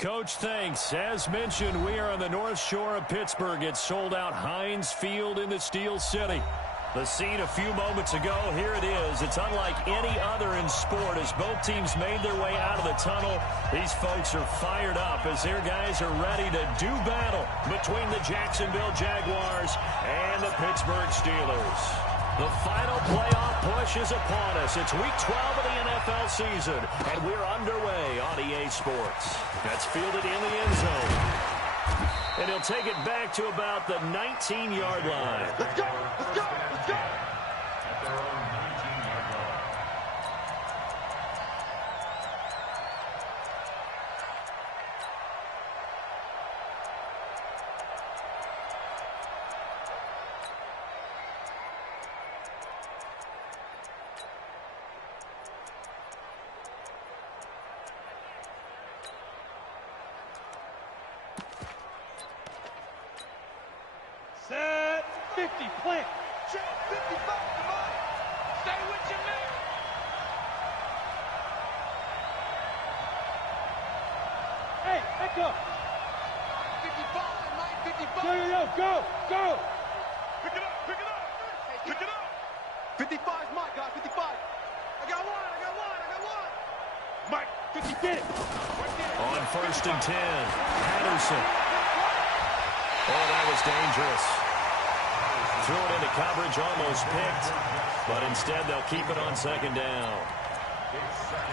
Coach, thanks. As mentioned, we are on the North Shore of Pittsburgh. It's sold out Heinz Field in the Steel City. The scene a few moments ago, here it is. It's unlike any other in sport as both teams made their way out of the tunnel. These folks are fired up as their guys are ready to do battle between the Jacksonville Jaguars and the Pittsburgh Steelers. The final playoff push is upon us. It's Week 12 of the NFL season, and we're underway on EA Sports. That's fielded in the end zone. And he'll take it back to about the 19-yard line. Let's go! Let's go! Let's go! Set 50, plant. Check 55, come on. Stay with your man. Hey, back up. 55, Mike, 55. Go. Pick it up, pick it up. Pick it up. 55 is Mike, guys, 55. I got one. Mike, 50, get it. Right there. On 1st and 10, Patterson. Oh, that was dangerous. Threw it into coverage, almost picked, but instead they'll keep it on 2nd down.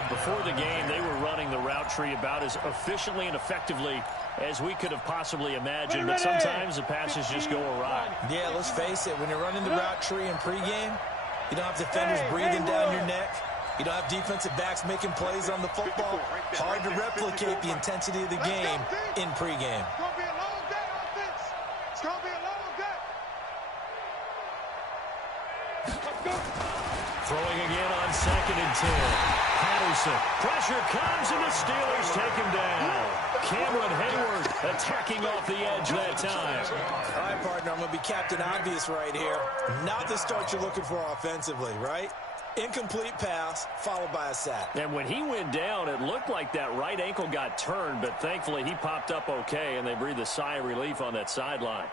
Before the game, they were running the route tree about as efficiently and effectively as we could have possibly imagined, but sometimes the passes just go awry. Yeah, let's face it, when you're running the route tree in pregame, you don't have defenders breathing down your neck. You don't have defensive backs making plays on the football. Hard to replicate the intensity of the game in pregame. It's going to be a long day, offense. It's going to be a long day. Let's go. Throwing again on 2nd and 10. Patterson. Pressure comes, and the Steelers take him down. Cameron Hayward attacking off the edge that time. All right, partner, I'm going to be Captain Obvious right here. Not the start you're looking for offensively, right? Incomplete pass, followed by a sack. And when he went down, it looked like that right ankle got turned, but thankfully he popped up okay, and they breathed a sigh of relief on that sideline.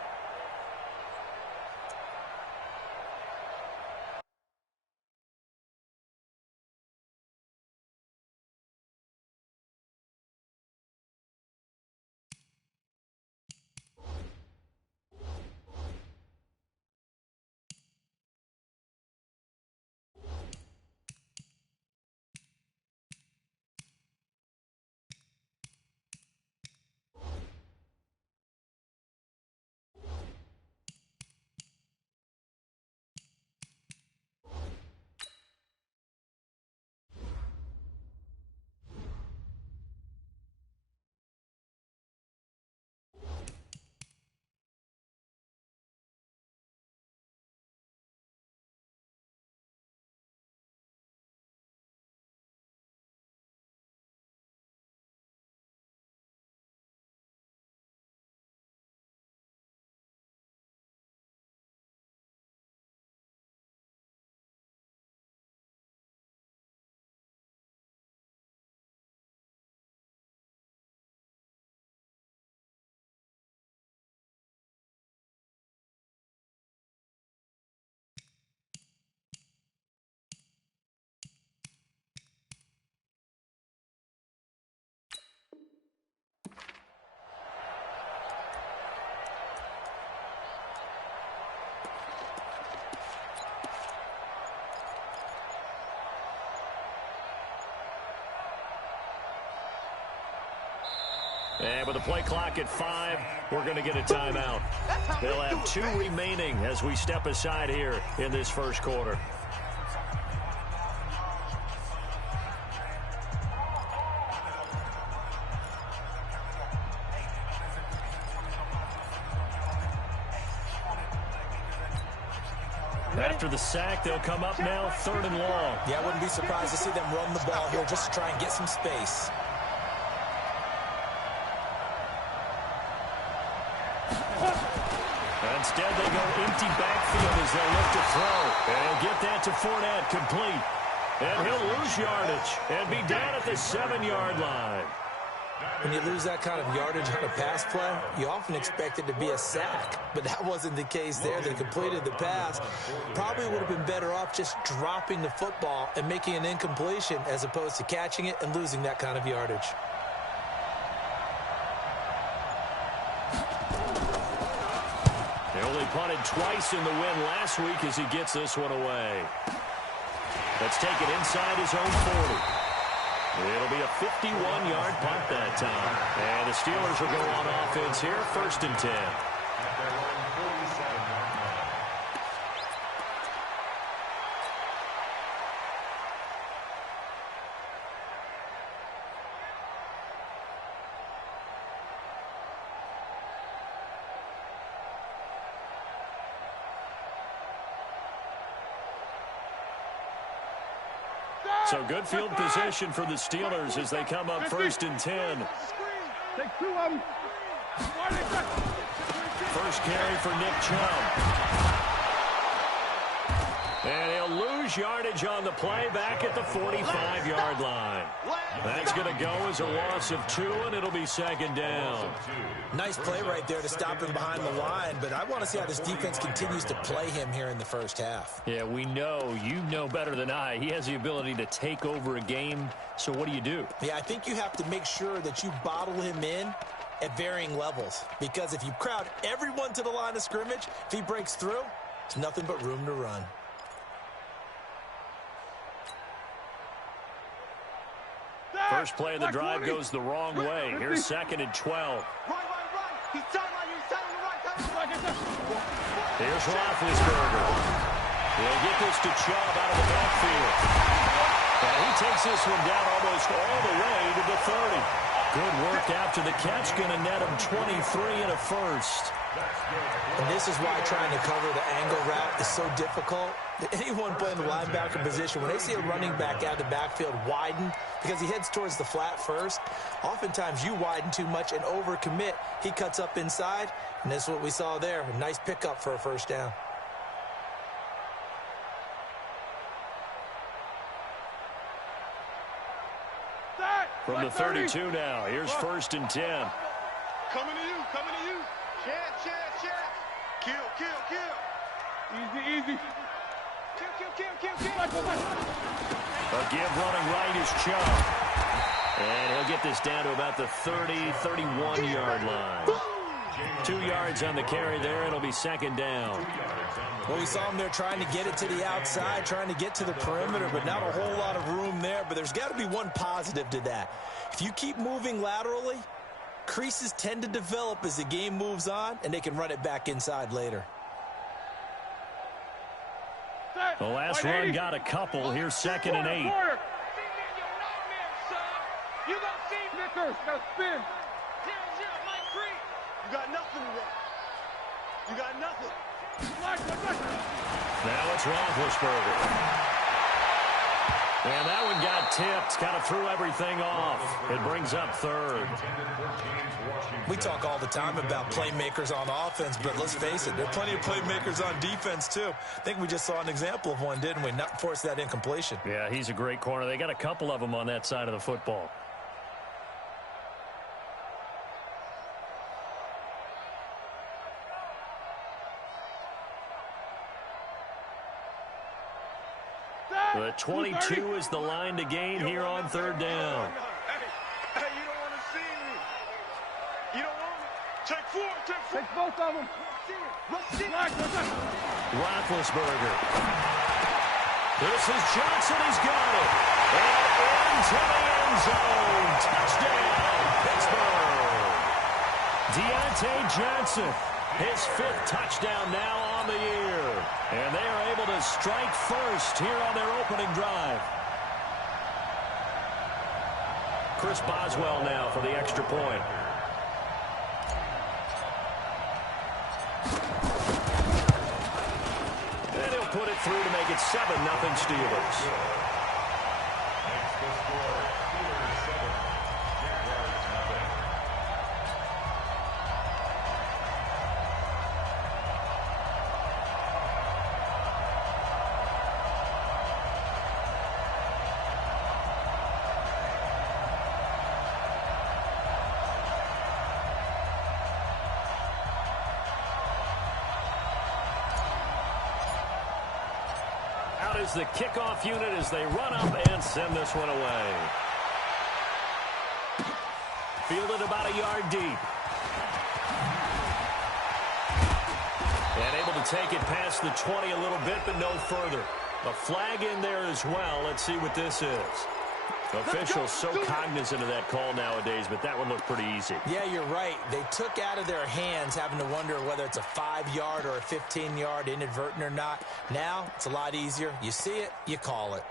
And with the play clock at 5, we're going to get a timeout. They'll have 2 remaining as we step aside here in this first quarter. After the sack, they'll come up now 3rd and long. Yeah, I wouldn't be surprised to see them run the ball here just to try and get some space. Instead, they go empty backfield as they look to throw. And get that to Fournette, complete. And he'll lose yardage and be down at the 7-yard line. When you lose that kind of yardage on a pass play, you often expect it to be a sack, but that wasn't the case there. They completed the pass. Probably would have been better off just dropping the football and making an incompletion as opposed to catching it and losing that kind of yardage. They only punted twice in the win last week as he gets this one away. Let's take it inside his own 40. It'll be a 51-yard punt that time. And the Steelers will go on offense here, 1st and 10. So good field position for the Steelers as they come up 1st and 10. Take 2 of them. First carry for Nick Chubb. And he'll lose yardage on the play back at the 45-yard line. That's going to go as a loss of 2, and it'll be 2nd down. Nice play right there to stop him behind the line, but I want to see how this defense continues to play him here in the first half. Yeah, we know. You know better than I. He has the ability to take over a game, so what do? Yeah, I think you have to make sure that you bottle him in at varying levels, because if you crowd everyone to the line of scrimmage, if he breaks through, it's nothing but room to run. First play of the drive goes the wrong way. Here's 2nd and 12. He's sideline, Here's Roethlisberger. He'll get this to Chubb out of the backfield. And he takes this one down almost all the way to the 30. Good work after the catch. Going to net him 23 and a first. And this is why trying to cover the angle route is so difficult. Anyone playing the linebacker position, when they see a running back out of the backfield widen because he heads towards the flat first, oftentimes you widen too much and overcommit. He cuts up inside, and that's what we saw there. A nice pickup for a 1st down. From the 32 now, here's 1st and 10. Coming to you, coming to you. Chance. Kill. Easy. Kill. A give running right is Chubb. And he'll get this down to about the 31-yard line. 2 yards on the carry there. It'll be 2nd down. Well, we saw him there trying to get it to the outside, trying to get to the perimeter, but not a whole lot of room there. But there's got to be one positive to that. If you keep moving laterally, creases tend to develop as the game moves on, and they can run it back inside later. The last run got a couple. Here's 2nd and 8. You got Snickers. Now spin. You got nothing to run. You got nothing. Now it's Roethlisberger. And that one got tipped. Kind of threw everything off. It brings up 3rd. We talk all the time about playmakers on offense, but let's face it, there are plenty of playmakers on defense, too. I think we just saw an example of one, didn't we? Not force that incompletion. Yeah, he's a great corner. They got a couple of them on that side of the football. The 22 is the line to gain here on 3rd down. Hey, you don't want to see me. You don't want me. Take 4. Take both of them. Roethlisberger. This is Johnson. He's got it. And into the end zone. Touchdown, Pittsburgh. Deontay Johnson. His 5th touchdown now on the year. And they are able to strike first here on their opening drive. Chris Boswell now for the extra point. And he'll put it through to make it 7-0 Steelers. is the kickoff unit as they run up and send this one away. Fielded about a yard deep. And able to take it past the 20 a little bit, but no further. A flag in there as well. Let's see what this is. Officials so cognizant of that call nowadays, but that one looked pretty easy. Yeah, you're right. They took out of their hands having to wonder whether it's a 5-yard or a 15-yard inadvertent or not. Now, it's a lot easier. You see it, you call it.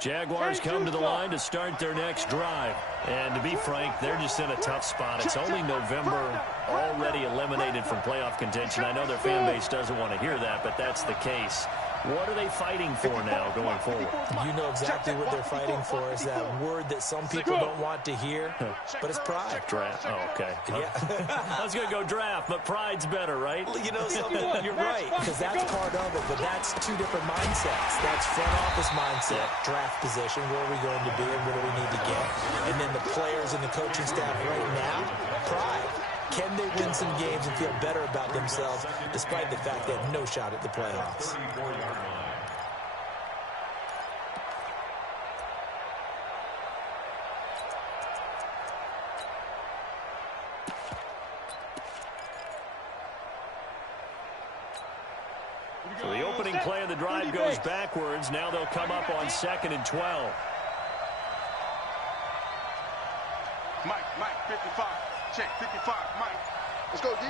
Jaguars come to the line to start their next drive. And to be frank, they're just in a tough spot. It's only November, already eliminated from playoff contention. I know their fan base doesn't want to hear that, but that's the case. What are they fighting for now going forward? You know exactly what they're fighting for. Is that word that some people don't want to hear, but it's pride. Draft. Oh, okay. Yeah. I was going to go draft, but pride's better, right? You know something? You're right, because that's part of it, but that's two different mindsets. That's front office mindset, draft position, where are we going to be and what do we need to get? And then the players and the coaching staff right now, pride. Can they win some games and feel better about themselves despite the fact they have no shot at the playoffs? So the opening play of the drive goes backwards. Now they'll come up on 2nd and 12. Mike, 55. Check, 55, Mike. Let's go, D.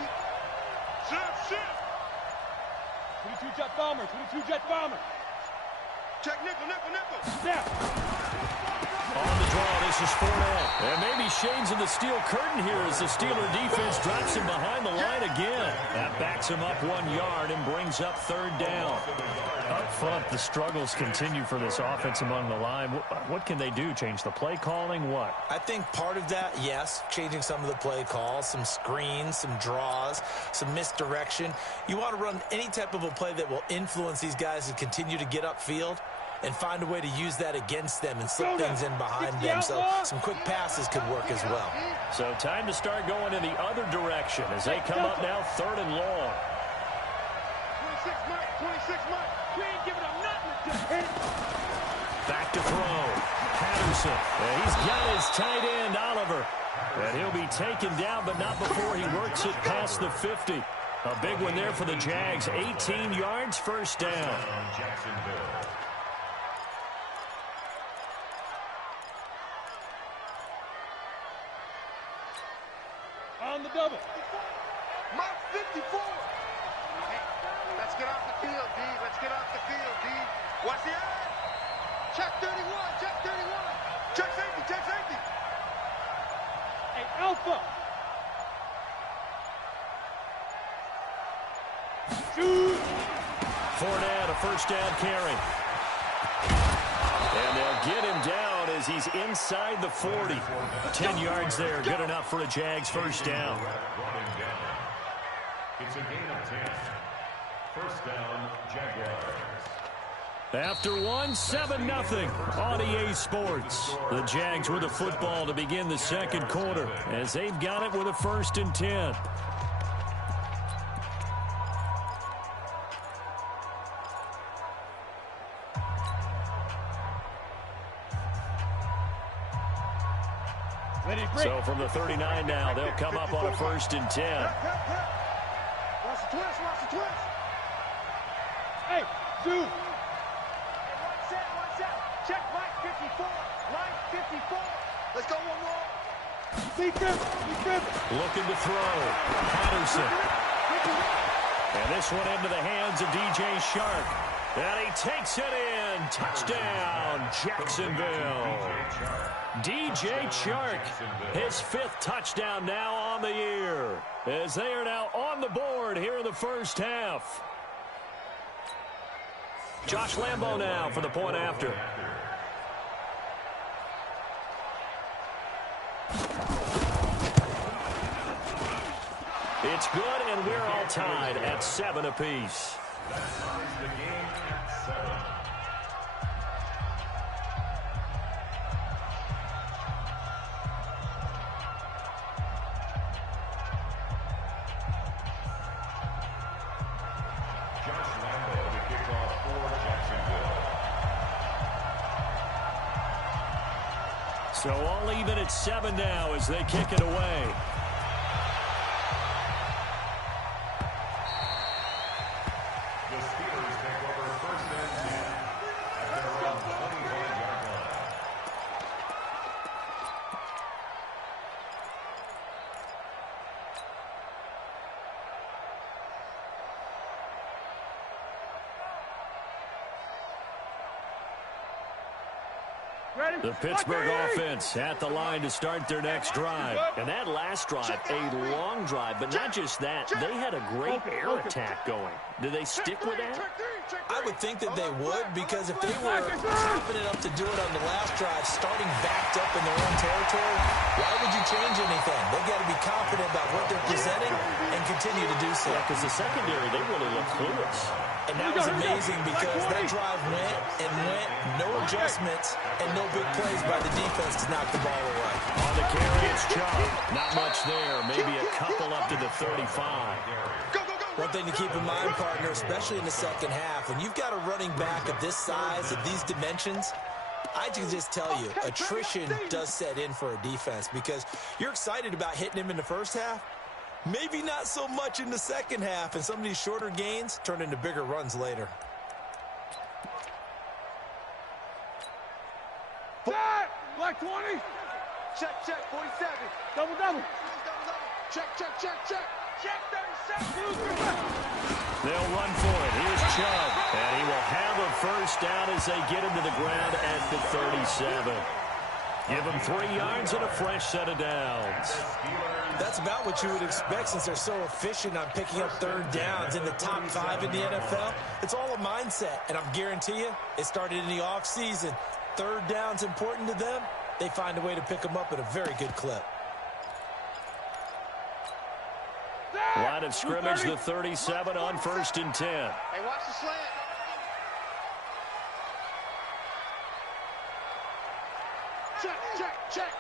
Shift. 22 jet bomber, 22 jet bomber. Check, nickel. Snap. On the draw, this is Fournette. And maybe shades of the steel curtain here as the Steeler defense drops him behind the line again. That backs him up 1 yard and brings up 3rd down. Up front, the struggles continue for this offense among the line. What can they do? Change the play calling? What? I think part of that, yes, changing some of the play calls, some screens, some draws, some misdirection. You want to run any type of a play that will influence these guys to continue to get upfield and find a way to use that against them and slip things in behind them. So some quick passes could work as well. So time to start going in the other direction as they come up now 3rd and long. 26 Mike. We ain't giving them nothing. Back to throw. Patterson. And he's got his tight end, Oliver. And he'll be taken down, but not before he works it past the 50. A big one there for the Jags. 18 yards, 1st down. On the double. Mike, 54. Hey, let's get off the field, D. Let's get off the field, D. Watch the eye. Check 31. Check safety. Hey, Alpha. Shoot. Fournette, a 1st down carry. And they'll get him down as he's inside the 40. 10 yards there, good enough for a Jags 1st down. It's a gain of 10. 1st down, Jaguars. After 7-0 on EA Sports. The Jags with the football to begin the 2nd quarter as they've got it with a 1st and 10. So from the 39 now, they'll come up on a 1st and 10. Watch the twist. Hey, dude. Watch out. Check Mike 54. Line 54. Let's go one more. Defense. Looking to throw. Patterson. And this one into the hands of DJ Shark. And he takes it in. Touchdown, Jacksonville. DJ Chark, his 5th touchdown now on the year, as they are now on the board here in the 1st half. Josh Lambo now for the point after. It's good, and we're all tied at 7 apiece. The game at 7. So all even at 7 now as they kick it away. The Steelers take over first and 10 at their own 25-yard line. The Pittsburgh offense at the line to start their next drive. And that last drive, a long drive, but not just that. They had a great air attack going. Do they stick with that? I would think that they would, because if they were confident enough to do it on the last drive, starting backed up in their own territory, why would you change anything? They've got to be confident about what they're presenting and continue to do so. Because the secondary, they really look clueless. And that was amazing because that drive went and went, no adjustments, and no big plays by the defense to knock the ball away. On the carry, it's Chubb. Not much there. Maybe a couple up to the 35. One thing to keep in mind, partner, especially in the second half, when you've got a running back of this size, of these dimensions, I can just tell you, attrition does set in for a defense because you're excited about hitting him in the first half. Maybe not so much in the second half, and some of these shorter gains turn into bigger runs later. Black 20. Check, 47. Double. Check. Check 37. They'll run for it. Here's Chubb. And he will have a first down as they get him to the ground at the 37. Give him 3 yards and a fresh set of downs. That's about what you would expect since they're so efficient on picking up third downs in the top 5 in the NFL. It's all a mindset, and I'm guarantee you, it started in the offseason. Third down's important to them. They find a way to pick them up at a very good clip. Line of scrimmage, the 37 on 1st and 10. Hey, watch the slant. Check.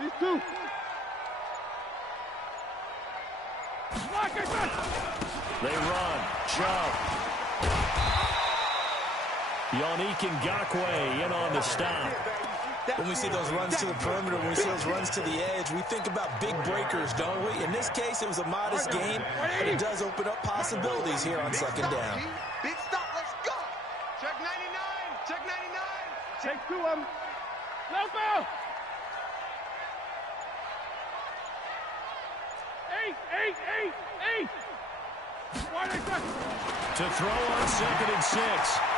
These two. They run. Chubb. Yannick Ngakoue in on the stop. When we see those runs to the perimeter, when we see those runs to the edge, we think about big breakers, don't we? In this case, it was a modest gain, but it does open up possibilities here on second down. Big stop, let's go. Check 99. Take 2 of them. Let's go. 8. To throw on 2nd and 6.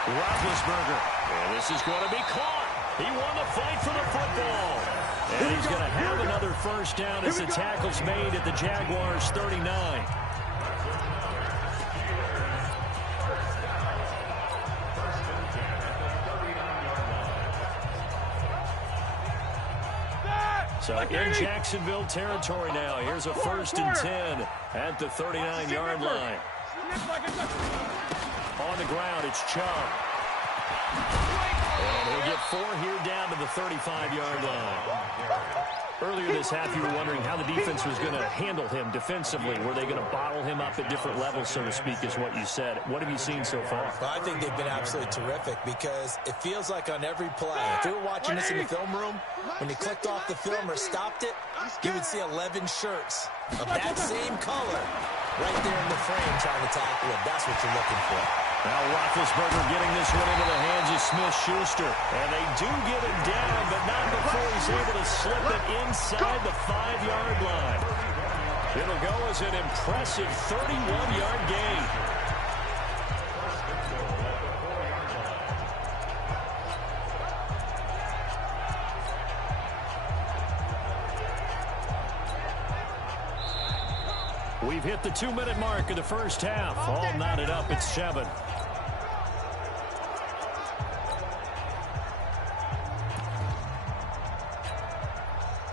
Roethlisberger. And this is going to be caught. He won the fight for the football. And he's going to have another first down as the tackle's made at the Jaguars' 39. So in Jacksonville territory now. Here's a 1st and 10 at the 39-yard line. On the ground, it's Chubb. And he'll get 4 here down to the 35-yard line. Earlier this half, you were wondering how the defense was going to handle him defensively. Were they going to bottle him up at different levels, so to speak, is what you said. What have you seen so far? Well, I think they've been absolutely terrific because it feels like on every play, if we were watching this in the film room, when he clicked off the film or stopped it, you would see 11 shirts of that same color right there in the frame trying to tackle him. That's what you're looking for. Now Roethlisberger getting this one into the hands of Smith-Schuster. And they do get him down, but not before he's able to slip it inside the 5-yard line. It'll go as an impressive 31-yard gain. We've hit the 2-minute mark of the first half. All knotted up at 7.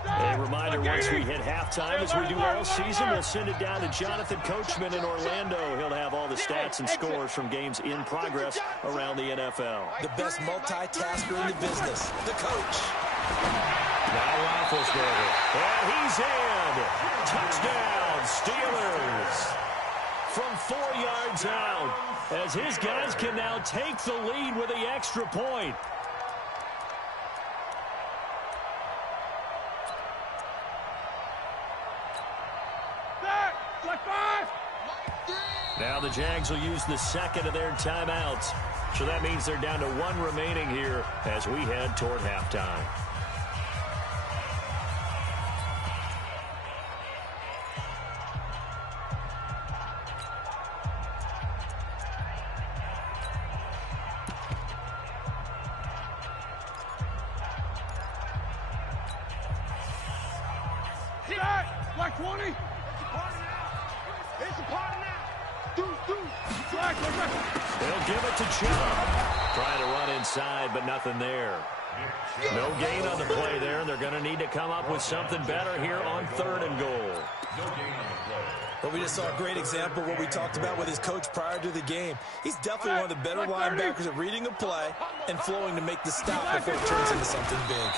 A reminder, once we hit halftime, as we do all season, we'll send it down to Jonathan Coachman in Orlando. He'll have all the stats and scores from games in progress around the NFL. The best multitasker in the business, the coach. Now Roethlisberger. And he's in. Touchdown, Steelers. From 4 yards out, as his guys can now take the lead with the extra point. Now the Jags will use the second of their timeouts. So that means they're down to one remaining here as we head toward halftime. Black 20. It's a party now. It's a party now. Deuce. Black. They'll give it to Chubb. Trying to run inside, but nothing there. No gain on the play there, and they're going to need to come up with something better here on 3rd and goal. No gain on the play. But we just saw a great example of what we talked about with his coach prior to the game. He's definitely one of the better linebackers at reading a play and flowing to make the stop before it turns into something big.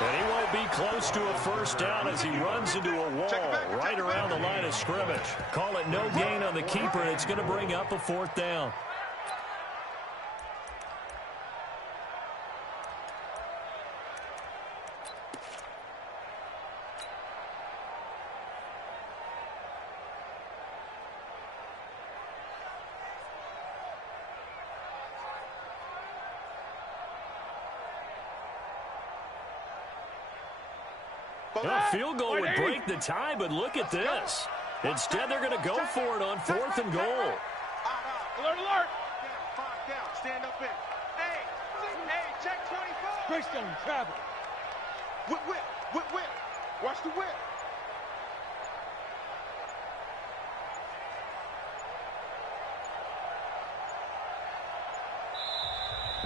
And he won't be close to a first down as he runs into a wall right around the line of scrimmage. Call it no gain on the keeper, and it's going to bring up a 4th down. A field goal would break the tie, but look at this. Instead, they're going to go for it on 4th and goal. Alert, alert. Down. Stand up in. Hey, check 24. Greystone, travel. Whip. Watch the whip.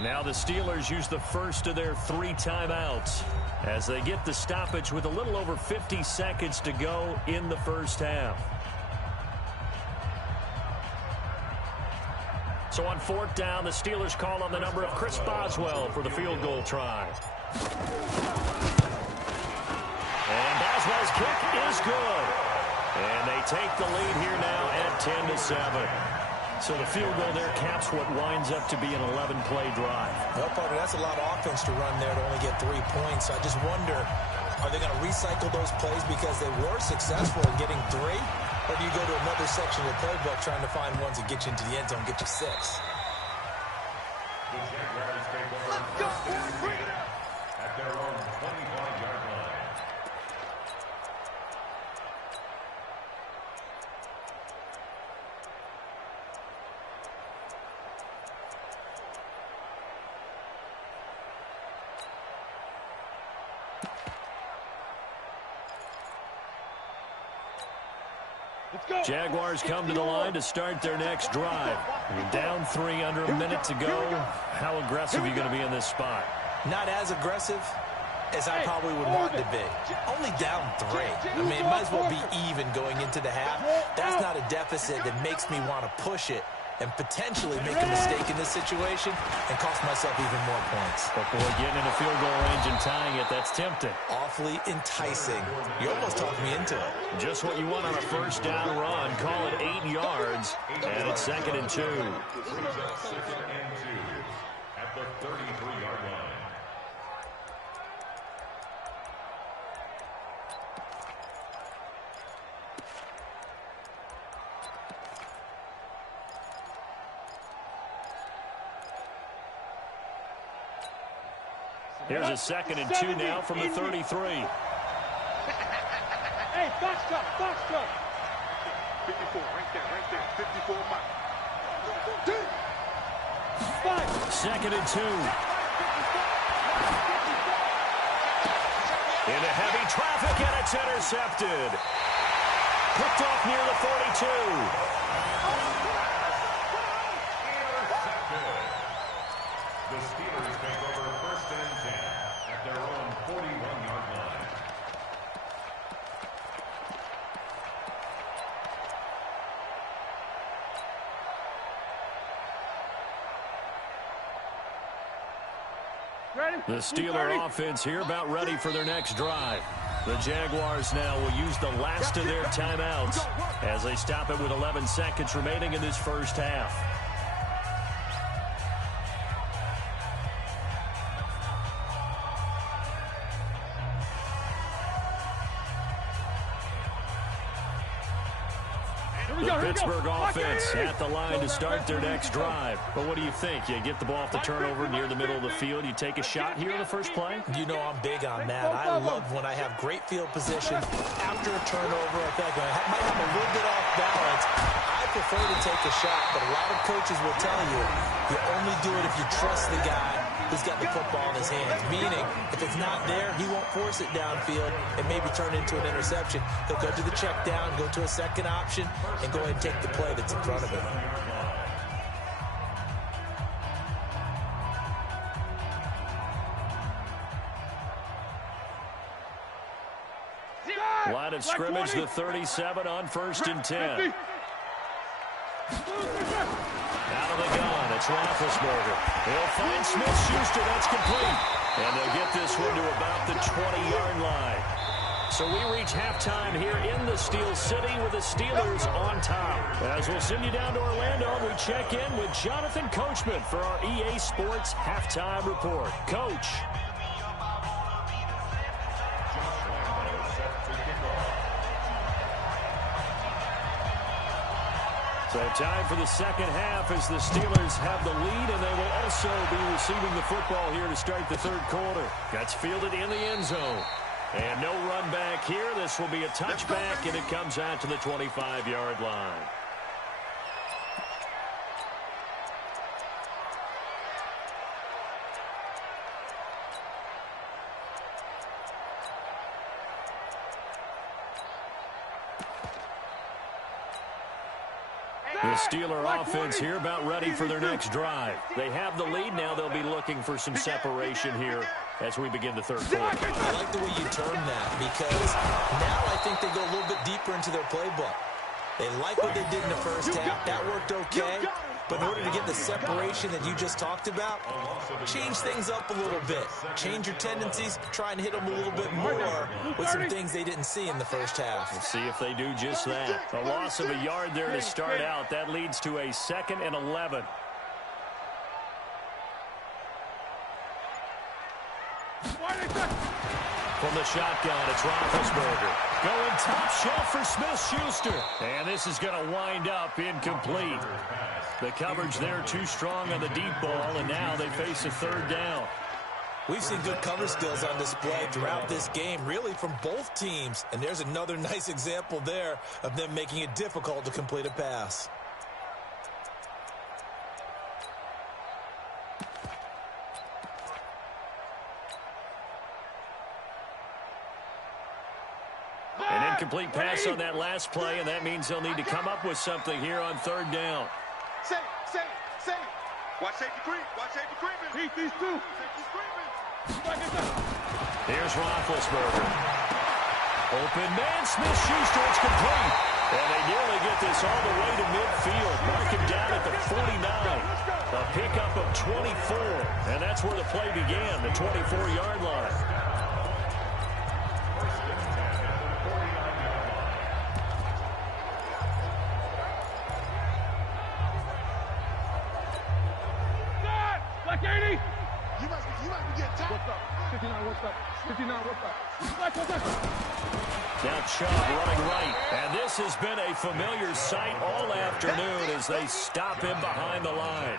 Now the Steelers use the first of their 3 timeouts as they get the stoppage with a little over 50 seconds to go in the first half. So on 4th down, the Steelers call on the number of Chris Boswell for the field goal try. And Boswell's kick is good. And they take the lead here now at 10-7. So the field goal there caps what winds up to be an 11-play drive. Well, partner, that's a lot of offense to run there to only get 3 points. I just wonder, are they going to recycle those plays because they were successful in getting 3? Or do you go to another section of the playbook trying to find ones that get you into the end zone, get you 6? The Jaguars take over first and 10 at their own 25-yard line. Jaguars come to the line to start their next drive. You're down 3 under a minute to go. How aggressive are you going to be in this spot? Not as aggressive as I probably would want to be. Only down 3. I mean, it might as well be even going into the half. That's not a deficit that makes me want to push it and potentially make a mistake in this situation and cost myself even more points. But boy, getting into field goal range and tying it, that's tempting. Awfully enticing. You almost talked me into it. Just what you want on a first down run. Call it 8 yards, and it's 2nd and 2. Brings up 2nd and 2 at the 33-yard line. Here's a 2nd and 2 now from the 33. Hey, box cut. 54, right there. 54 miles. 2nd and 2. Into heavy traffic, and it's intercepted. Picked off near the 42. The Steelers take over first and 10 at their own 41-yard line. The Steeler offense here about ready for their next drive. The Jaguars now will use the last of their timeouts as they stop it with 11 seconds remaining in this first half. The Pittsburgh offense at the line to start their next drive. But what do you think? You get the ball off the turnover near the middle of the field. You take a shot here in the first play? You know I'm big on that. I love when I have great field position after a turnover. I think I might have a little bit off balance. I prefer to take a shot, but a lot of coaches will tell you only do it if you trust the guy who's got the football in his hands. Meaning, if it's not there, he won't force it downfield and maybe turn into an interception. He'll go to the check down, go to a second option, and go ahead and take the play that's in front of him. Line of scrimmage, the 37 on 1st and 10. Out of the gun, it's Roethlisberger. He'll find Smith-Schuster, that's complete. And they'll get this one to about the 20-yard line. So we reach halftime here in the Steel City with the Steelers on top. As we'll send you down to Orlando, we check in with Jonathan Coachman for our EA Sports Halftime Report. Coach. So time for the second half as the Steelers have the lead, and they will also be receiving the football here to start the third quarter. Gets fielded in the end zone. And no run back here. This will be a touchback, and it comes out to the 25-yard line. The Steeler offense here about ready for their next drive. They have the lead. Now they'll be looking for some separation here as we begin the third quarter. I like the way you term that because now I think they go a little bit deeper into their playbook. They like what they did in the first half. That worked okay. But in order to get the separation that you just talked about, change things up a little bit. Change your tendencies. Try and hit them a little bit more with some things they didn't see in the first half. We'll see if they do just that. A loss of a yard there to start out. That leads to a 2nd and 11. From the shotgun, it's Roethlisberger. Going top shelf for Smith-Schuster. And this is going to wind up incomplete. The coverage there too strong on the deep ball, and now they face a third down. We've seen good cover skills on display throughout this game, really from both teams. And there's another nice example there of them making it difficult to complete a pass. An incomplete pass on that last play, and that means they'll need to come up with something here on third down. Say it. Watch safety creep. Watch safety creeping. Beat these two. Safety's creeping. Here's Roethlisberger. Open man, Smith-Schuster, it's complete. And they nearly get this all the way to midfield. Mark him down at the 49. A pickup of 24. And that's where the play began, the 24-yard line. Black 80. You must be getting top. What's up? 59, what's up? 59, what's up? Black, what's up? Now Chubb running right. And this has been a familiar sight all afternoon as they stop him behind the line.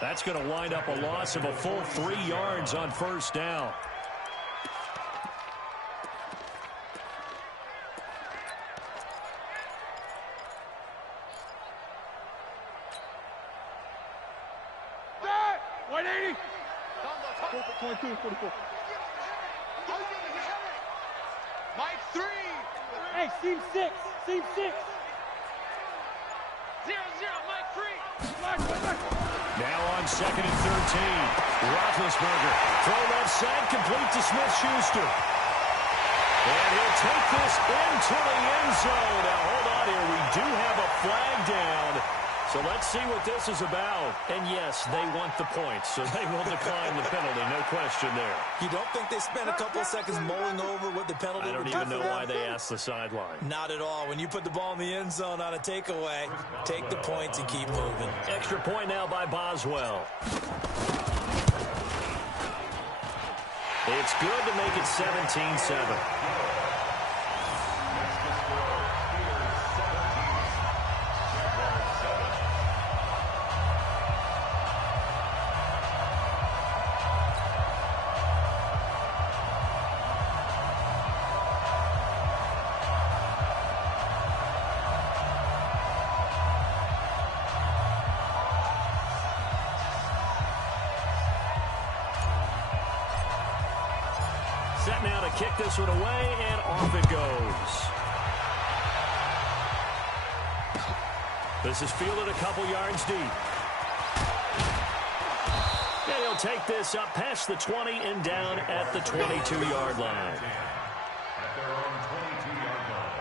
That's going to wind up a loss of a full 3 yards on first down. That! 180. 22, 44. Mike 3. Hey, seam 6. Seam 6. 0-0, Mike 3. Black, black. Now on 2nd and 13. Roethlisberger. Throw left side, complete to Smith-Schuster. And he'll take this into the end zone. Now hold on here. We do have a flag down. So let's see what this is about. And yes, they want the points, so they will decline the penalty. No question there. You don't think they spent a couple of seconds mulling over what the penalty I would don't do even know for them? why they asked the sideline. Not at all. When you put the ball in the end zone on a takeaway, take the points and keep moving. Extra point now by Boswell. It's good to make it 17-7. now to kick this one away, and off it goes. This is fielded a couple yards deep. And he'll take this up past the 20 and down at the 22-yard line. At their own 22-yard line.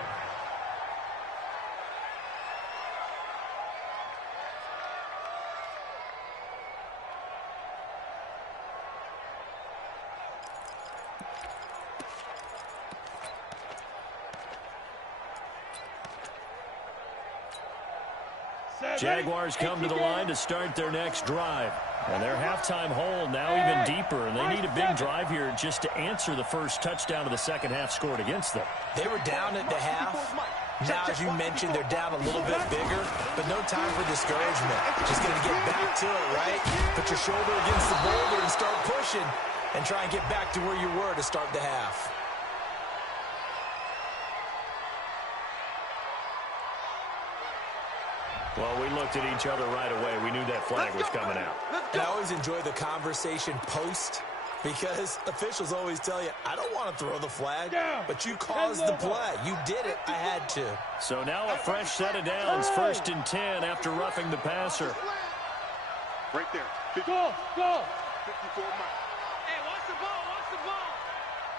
Jaguars come to the line to start their next drive. And their halftime hole now even deeper, and they need a big drive here just to answer the first touchdown of the second half scored against them. They were down at the half. Now, as you mentioned, they're down a little bit bigger, but no time for discouragement. Just going to get back to it, right? Put your shoulder against the boulder and start pushing and try and get back to where you were to start the half. Well, we looked at each other right away. We knew that flag was coming out. And I always enjoy the conversation post because officials always tell you, I don't want to throw the flag, but you caused the play. You did it. I had to. So now a fresh set of downs, 1st and 10 after roughing the passer. Right there. Go, go. 54 Mike. Hey, watch the ball, watch the ball.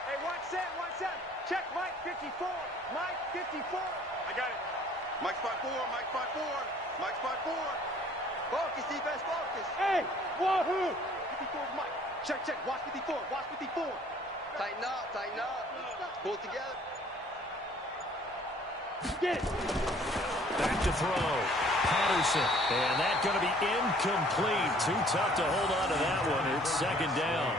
Hey, watch that. Check Mike 54. Mike 54. I got it. Mike 5-4, Mike 5-4, Mike 5-4. Focus, defense, focus. Hey, wahoo. 54 Mike. Check, watch 54, watch 54. Tighten up. Pull it together. Get it. Back to throw. Patterson. And that's going to be incomplete. Too tough to hold on to that one. It's second down.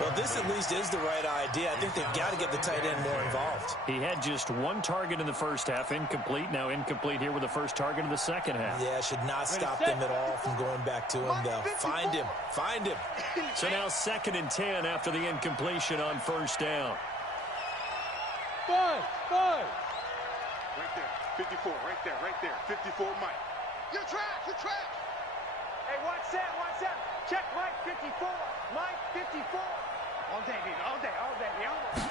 Well, this at least is the right idea. I think they've got to get the tight end more involved. He had just one target in the first half, incomplete. Now incomplete here with the first target of the second half. Yeah, should not stop them at all from going back to him, though. Find him. So now 2nd and 10 after the incompletion on first down. Five. Right there, 54, right there. 54 Mike. You're trapped. Hey, watch that. Check Mike 54. Mike 54. All day, baby, all day.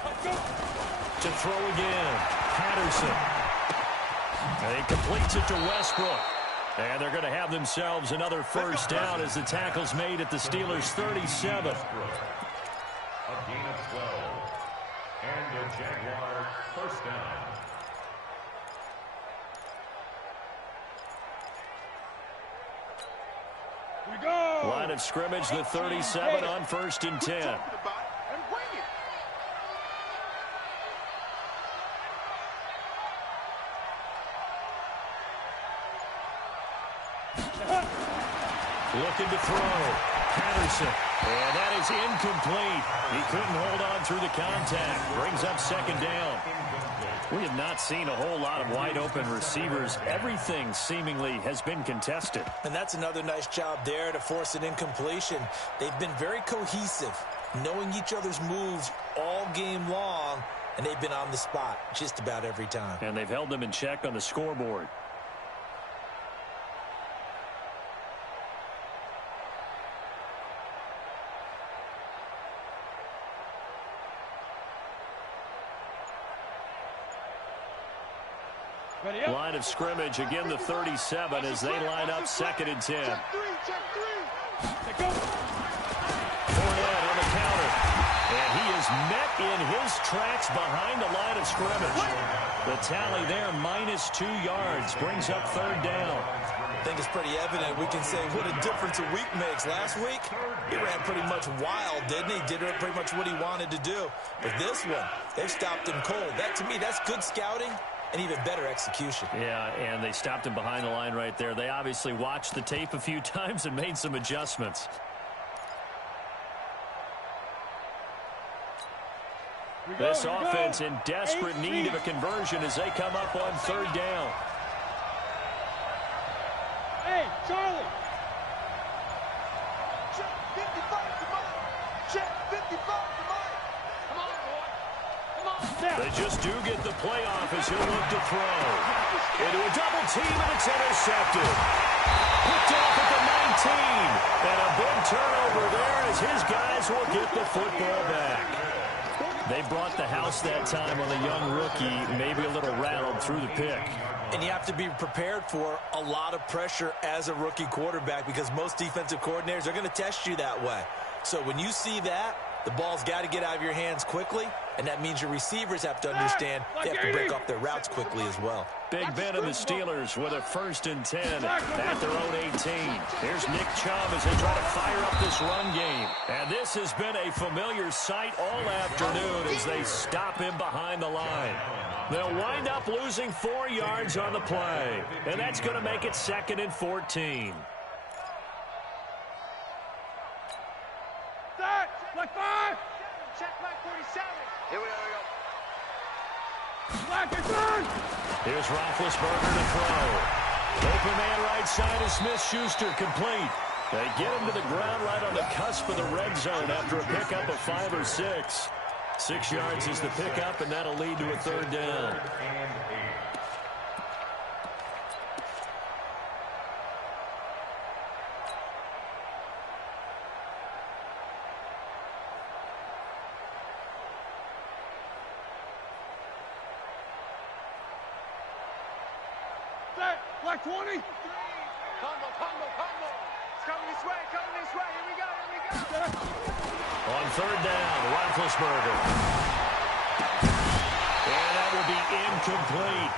Let's go. To throw again. Patterson. And he completes it to Westbrook. And they're going to have themselves another first down as the tackle's made at the Steelers' 37. A gain of 12. And a Jaguar first down. We go. Line of scrimmage, the 37 on 1st and 10. And bring it. Looking to throw. Patterson. And that is incomplete. He couldn't hold on through the contact. Brings up second down. We have not seen a whole lot of wide-open receivers. Everything seemingly has been contested. And that's another nice job there to force an incompletion. They've been very cohesive, knowing each other's moves all game long, and they've been on the spot just about every time. And they've held them in check on the scoreboard. Line of scrimmage, again the 37 as they line up 2nd and 10. Check three. Fournette on the counter. And he is met in his tracks behind the line of scrimmage. The tally there, -2 yards, brings up 3rd down. I think it's pretty evident. We can say what a difference a week makes. Last week, he ran pretty much wild, didn't he? Did pretty much what he wanted to do. But this one, they've stopped him cold. That, to me, that's good scouting. And even better execution. Yeah, and they stopped him behind the line right there. They obviously watched the tape a few times and made some adjustments. This offense in desperate need of a conversion as they come up on 3rd down. Hey, Charlie. Check 55 to Mike. Check 55 to Mike. Come on, boy. They just do get the playoff as he'll look to throw. Into a double team, and it's intercepted. Picked off at the 19. And a big turnover there as his guys will get the football back. They brought the house that time on the young rookie, maybe a little rattled through the pick. And you have to be prepared for a lot of pressure as a rookie quarterback because most defensive coordinators are going to test you that way. So when you see that, the ball's got to get out of your hands quickly, and that means your receivers have to understand they have to break off their routes quickly as well. Big Ben and the Steelers with a 1st and 10 at their own 18. Here's Nick Chubb as they try to fire up this run game. And this has been a familiar sight all afternoon as they stop him behind the line. They'll wind up losing 4 yards on the play, and that's going to make it 2nd and 14. Black 5. Check Mike 47. Here we go. Black is on. Here's Roethlisberger to throw. Open man right side is Smith-Schuster, complete. They get him to the ground right on the cusp of the red zone after a pickup of 5 or 6. 6 yards is the pickup, and that'll lead to a 3rd down. Black 20. Combo. It's coming this way. Here we go. On 3rd down, Roethlisberger. And that will be incomplete.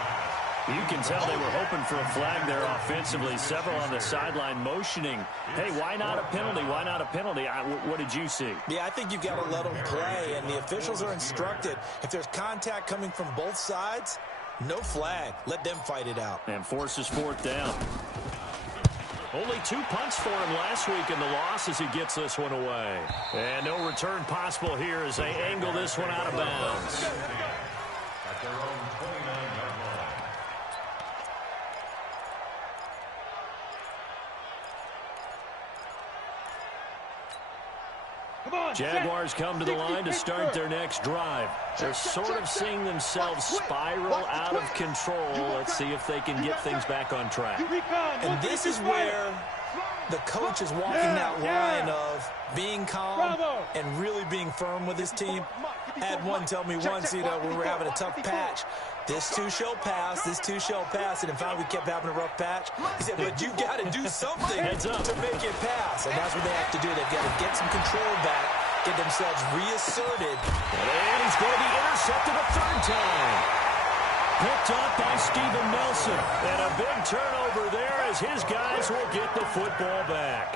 You can tell they were hoping for a flag there offensively. Several on the sideline motioning. Hey, why not a penalty? Why not a penalty? What did you see? Yeah, I think you've got to let them play, and the officials are instructed. If there's contact coming from both sides, no flag. Let them fight it out. And forces 4th down. Only 2 punts for him last week in the loss as he gets this one away. And no return possible here as they angle this one out of bounds. At their own 29-yard line. Jaguars come to the line to start their next drive. They're sort of seeing themselves spiral out of control. Let's see if they can get things back on track. And this is where the coach is walking that line of being calm and really being firm with his team. I had one tell me once, when we were having a tough patch, this too shall pass, and in fact we kept having a rough patch. He said, but you got to do something to make it pass, and that's what they have to do. They've got to get some control back, get themselves reasserted. And he's going to be intercepted a 3rd time. Picked up by Steven Nelson, and a big turnover there as his guys will get the football back.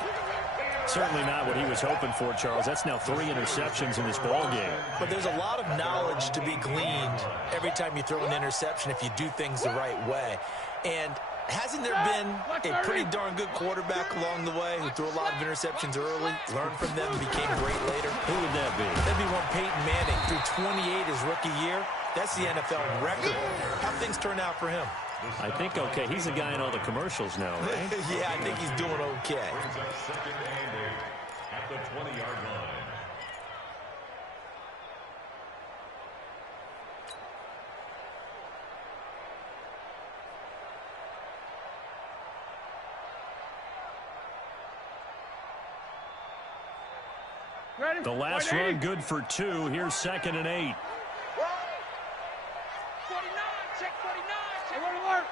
Certainly not what he was hoping for, Charles. That's now 3 interceptions in this ball game. But there's a lot of knowledge to be gleaned every time you throw an interception if you do things the right way. And hasn't there been a pretty darn good quarterback along the way who threw a lot of interceptions early, learned from them, became great later? Who would that be? That'd be one Peyton Manning. Threw 28 his rookie year. That's the NFL record. How things turn out for him? I think okay. He's a guy in all the commercials now, right? Yeah, I think he's doing okay. Brings up 2nd and 8 at the 20-yard line. The last run good for 2. Here's 2nd and 8. 49. Check 49. Check. Alert.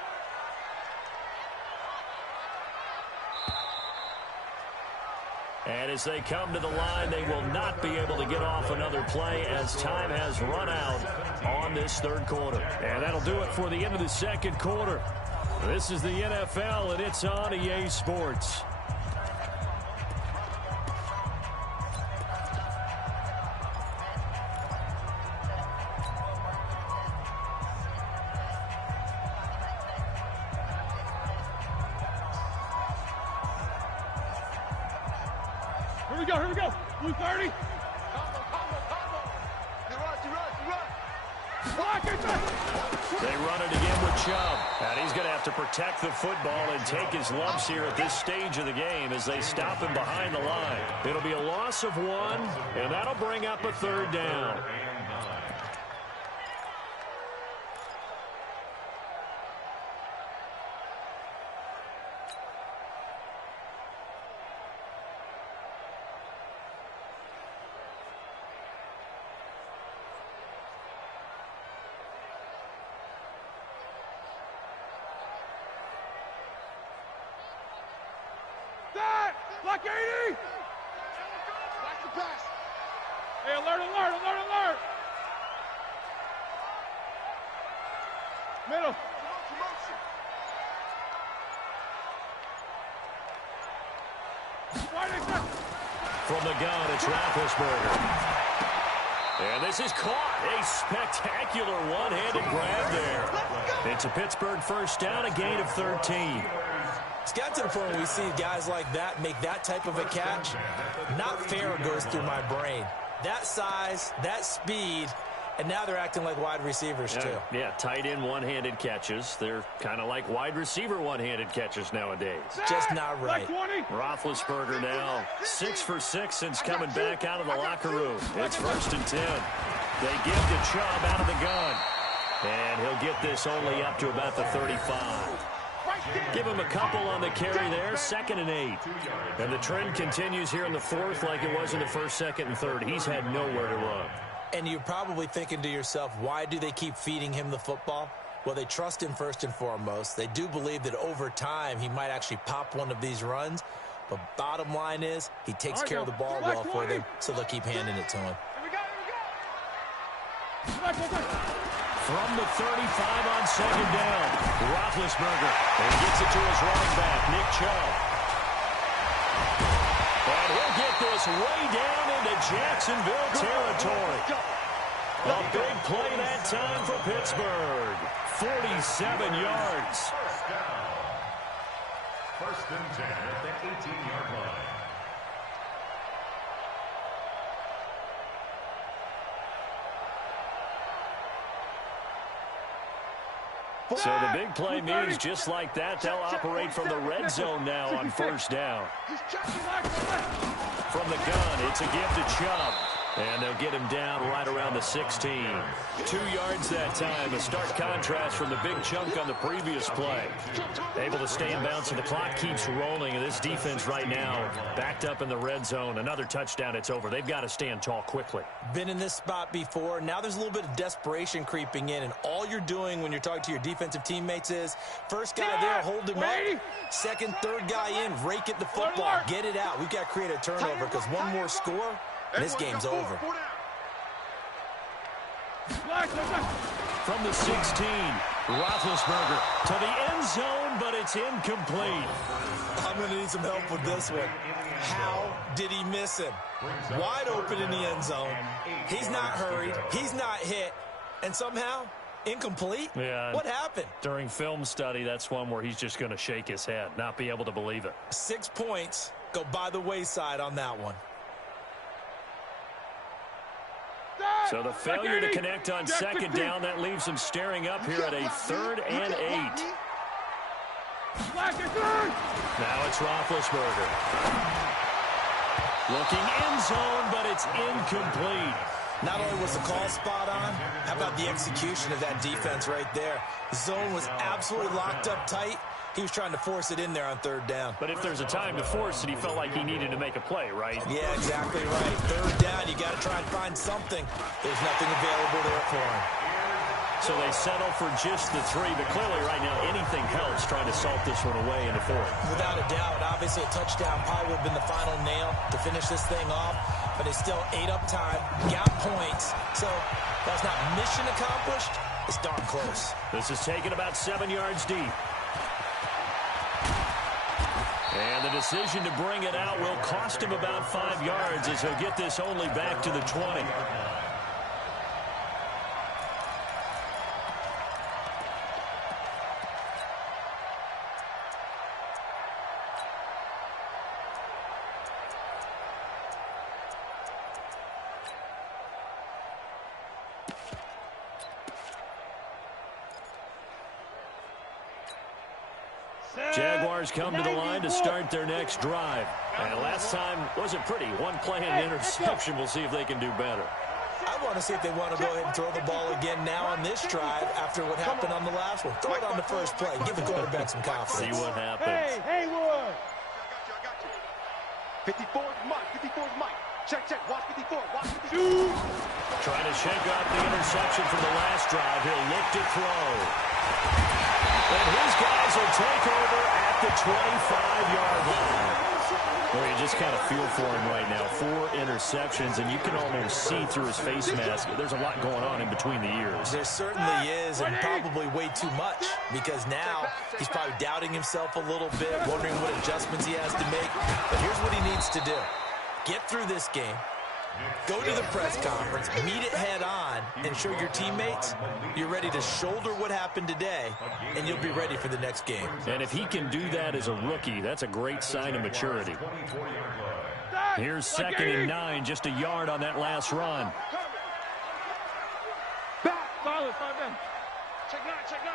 And as they come to the line, they will not be able to get off another play as time has run out on this 3rd quarter. And that'll do it for the end of the 2nd quarter. This is the NFL, and it's on EA Sports. Here we go. Blue 30. Combo. You run. Block it. They run it again with Chubb. And he's going to have to protect the football and take his lumps here at this stage of the game as they stop him behind the line. It'll be a loss of 1, and that'll bring up a 3rd down. Black 80! Watch the pass. Hey, alert, alert, alert, alert! Middle. Promotion. Wide exit. From the gun, it's Roethlisberger. And this is caught. A spectacular one-handed grab there. It's a Pittsburgh first down, a gain of 13. It's got to the point where we see guys like that make that type of a catch. Not fair goes through my brain. That size, that speed, and now they're acting like wide receivers too. Yeah, tight end one-handed catches. They're kind of like wide receiver one-handed catches nowadays. Just not right. Roethlisberger now 6 for 6 since coming back out of the locker room. It's 1st and 10. They give to Chubb out of the gun. And he'll get this only up to about the 35. Give him a couple on the carry there, 2nd and 8. And the trend continues here in the 4th like it was in the 1st, 2nd, and 3rd. He's had nowhere to run. And you're probably thinking to yourself, why do they keep feeding him the football? Well, they trust him first and foremost. They do believe that over time he might actually pop one of these runs. But bottom line is he takes care of the ball well for them, so they'll keep handing it to him. From the 35 on 2nd down, Roethlisberger. And he gets it to his running back, Nick Chubb. And he'll get this way down into Jacksonville territory. A big play that time for Pittsburgh. 47 yards. First and 10 at the 18-yard line. So the big play means just like that, they'll operate from the red zone now on 1st down. From the gun, it's a give to Chubb. And they'll get him down right around the 16. 2 yards that time. A stark contrast from the big chunk on the previous play. Able to stay in bounds, and the clock keeps rolling. And this defense right now backed up in the red zone. Another touchdown, it's over. They've got to stand tall quickly. Been in this spot before. Now there's a little bit of desperation creeping in. And all you're doing when you're talking to your defensive teammates is, first guy there, hold him up. Second, third guy in, rake at the football. Get it out. We've got to create a turnover because one more score, and this game's over. From the 16, Roethlisberger to the end zone, but it's incomplete. I'm going to need some help with this one. How did he miss him? Wide open in the end zone. He's not hurried. He's not hit. And somehow, incomplete? Yeah. What happened? During film study, that's one where he's just going to shake his head, not be able to believe it. 6 points go by the wayside on that one. So the failure to connect on 2nd down, that leaves him staring up here at a 3rd and 8. Now it's Roethlisberger. Looking end zone, but it's incomplete. Not only was the call spot on, how about the execution of that defense right there? The zone was absolutely locked up tight. He was trying to force it in there on 3rd down. But if there's a time to force it, he felt like he needed to make a play, right? Yeah, exactly right. 3rd down, you got to try and find something. There's nothing available there for him. So they settle for just the 3, but clearly right now anything helps trying to salt this one away in the 4th. Without a doubt, obviously a touchdown probably would have been the final nail to finish this thing off, but they still ate up time, got points. So that's not mission accomplished. It's darn close. This is taken about 7 yards deep. And the decision to bring it out will cost him about 5 yards as he'll get this only back to the 20. Jaguars come to the line to start their next drive. And last time wasn't pretty. One play and an interception. We'll see if they can do better. I want to see if they want to go ahead and throw the ball again now on this drive after what happened on the last one. Throw it on the first play. Give the quarterback some confidence. See what happens. Hey, Haywood! I got you. 54 is Mike. 54 is Mike. Check, check. Watch 54. Watch 54. Trying to shake off the interception from the last drive. He'll look to throw. And his guys will take over at the 25-yard line. Well, you just kind of feel for him right now. 4 interceptions, and you can almost see through his face mask. There's a lot going on in between the ears. There certainly is, and probably way too much, because now he's probably doubting himself a little bit, wondering what adjustments he has to make. But here's what he needs to do. Get through this game. Go to the press conference, meet it head on, and show your teammates you're ready to shoulder what happened today, and you'll be ready for the next game. And if he can do that as a rookie, that's a great sign of maturity. Here's 2nd and 9, just a yard on that last run. Back, solid, 5 men. Check 9, check 9.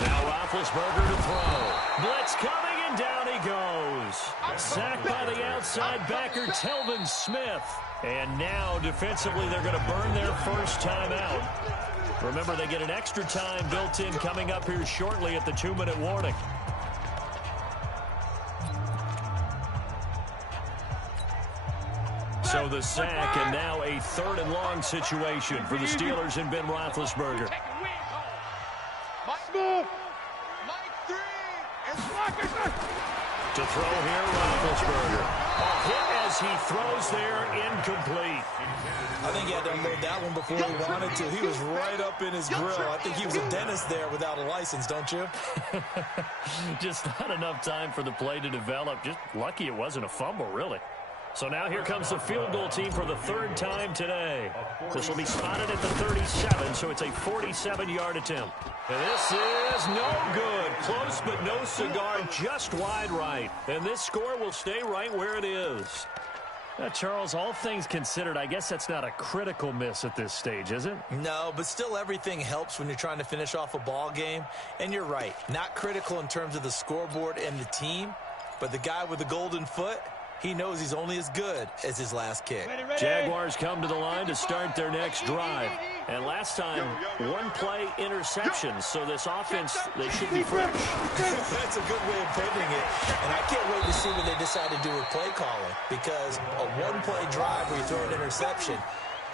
Now Roethlisberger to throw. Blitz coming, and down he goes. Sacked by the outside backer, Telvin Smith. And now, defensively, they're going to burn their first time out. Remember, they get an extra time built in coming up here shortly at the 2-minute warning. So the sack, and now a 3rd and long situation for the Steelers and Ben Roethlisberger. Mike 3. And To throw here, Roethlisberger. A hit as he throws there, incomplete. I think he had to unload that one before he wanted to. He was right up in his grill. I think he was a dentist there without a license, don't you? Just not enough time for the play to develop. Just lucky it wasn't a fumble, really. So now here comes the field goal team for the 3rd time today. This will be spotted at the 37, so it's a 47-yard attempt. And this is no good. Close but no cigar, just wide right. And this score will stay right where it is. Now, Charles, all things considered, I guess that's not a critical miss at this stage, is it? No, but still everything helps when you're trying to finish off a ball game. And you're right, not critical in terms of the scoreboard and the team, but the guy with the golden foot, he knows he's only as good as his last kick. Jaguars come to the line to start their next drive. And last time, 1-play interception. So this offense, they should be fresh. That's a good way of putting it. And I can't wait to see what they decide to do with play calling. Because a 1-play drive where you throw an interception,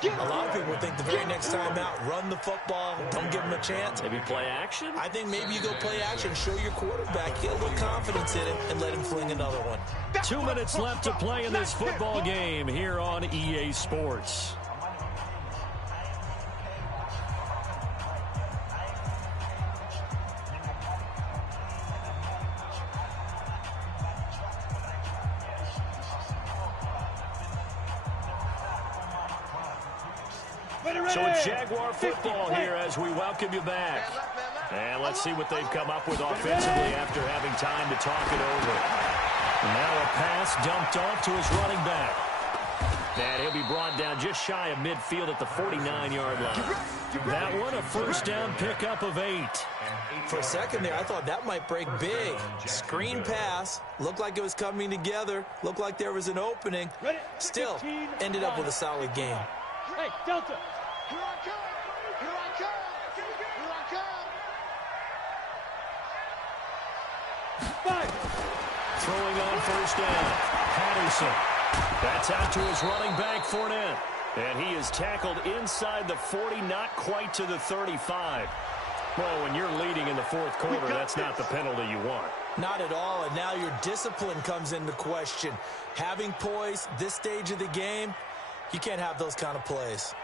a lot of people think the very next time out, run the football, don't give him a chance. Maybe play action? I think maybe you go play action, show your quarterback, get a little confidence in him, and let him fling another one. 2 minutes left to play in this football game here on EA Sports. So it's Jaguar football here as we welcome you back. And let's see what they've come up with offensively after having time to talk it over. Now a pass dumped off to his running back. And he'll be brought down just shy of midfield at the 49-yard line. That one, a first down pickup of 8. For a second there, I thought that might break big. Screen pass, looked like it was coming together, looked like there was an opening. Still, ended up with a solid game. Hey, Delta. Here I come! Here I come! Here I come! 5. Throwing on first down, Patterson. That's out to his running back, Fournette. And he is tackled inside the 40, not quite to the 35. Well, when you're leading in the 4th quarter, that's not the penalty you want. Not at all, and now your discipline comes into question. Having poise this stage of the game, you can't have those kind of plays.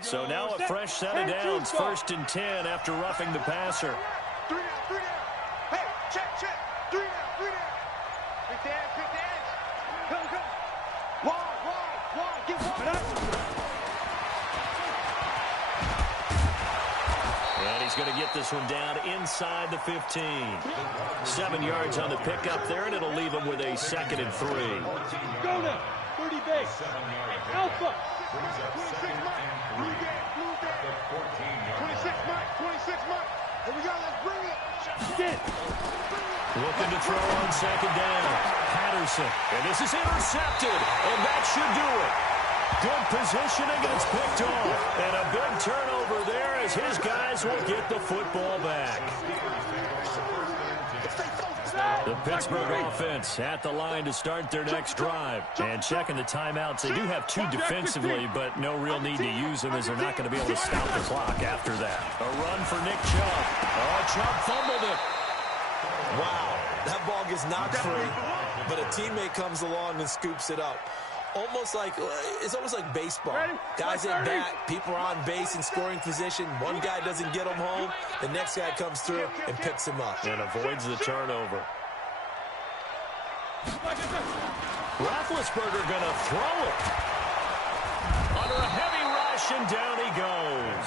So now a fresh set of downs, 1st and 10 after roughing the passer. 3 down, 3 down. Hey, check. 3 down, 3 down. Quick the edge. Go. Wide. Get wide. And he's going to get this one down inside the 15. 7 yards on the pickup there, and it'll leave him with a 2nd and 3. Go now. 30 base. Hey, Alpha. 26 Mike. Blue game. 26 Mike. Here we go. Let's bring it. Get. Looking to throw on 2nd down. Patterson. And this is intercepted. And that should do it. Good positioning, and it's picked off. And a big turnover there as his guys will get the football back. The Pittsburgh offense at the line to start their next drive. And checking the timeouts, they do have 2 defensively, but no real need to use them as they're not going to be able to stop the clock after that. A run for Nick Chubb. Oh, Chubb fumbled it. Wow, that ball gets knocked free, but a teammate comes along and scoops it up. It's almost like baseball. Guys at bat, people are on base in scoring position. One guy doesn't get him home. The next guy comes through and picks him up. And avoids the turnover. Roethlisberger going to throw it. Under a heavy rush, and down he goes.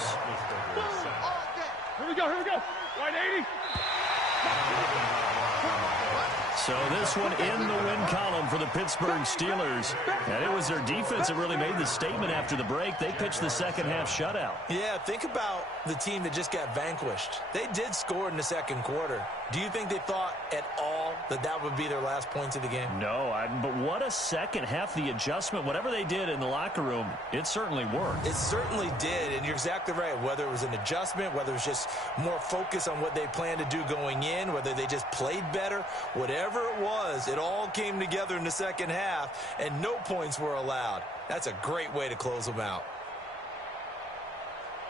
Here we go. 180. So this one in the win column for the Pittsburgh Steelers. And it was their defense that really made the statement after the break. They pitched the second-half shutout. Yeah, think about the team that just got vanquished. They did score in the second quarter. Do you think they thought at all that that would be their last points of the game? No, but what a second half. The adjustment, whatever they did in the locker room, it certainly worked. It certainly did, and you're exactly right. Whether it was an adjustment, whether it was just more focus on what they planned to do going in, whether they just played better, whatever it was, it all came together in the second half, and no points were allowed. That's a great way to close them out.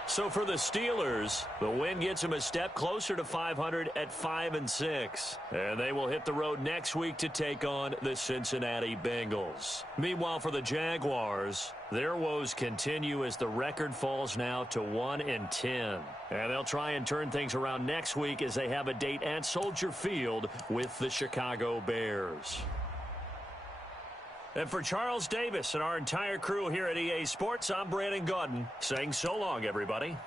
So for the Steelers, the win gets them a step closer to 500 at 5-6. And they will hit the road next week to take on the Cincinnati Bengals. Meanwhile, for the Jaguars, their woes continue as the record falls now to 1-10. And they'll try and turn things around next week as they have a date at Soldier Field with the Chicago Bears. And for Charles Davis and our entire crew here at EA Sports, I'm Brandon Gaudin saying so long, everybody.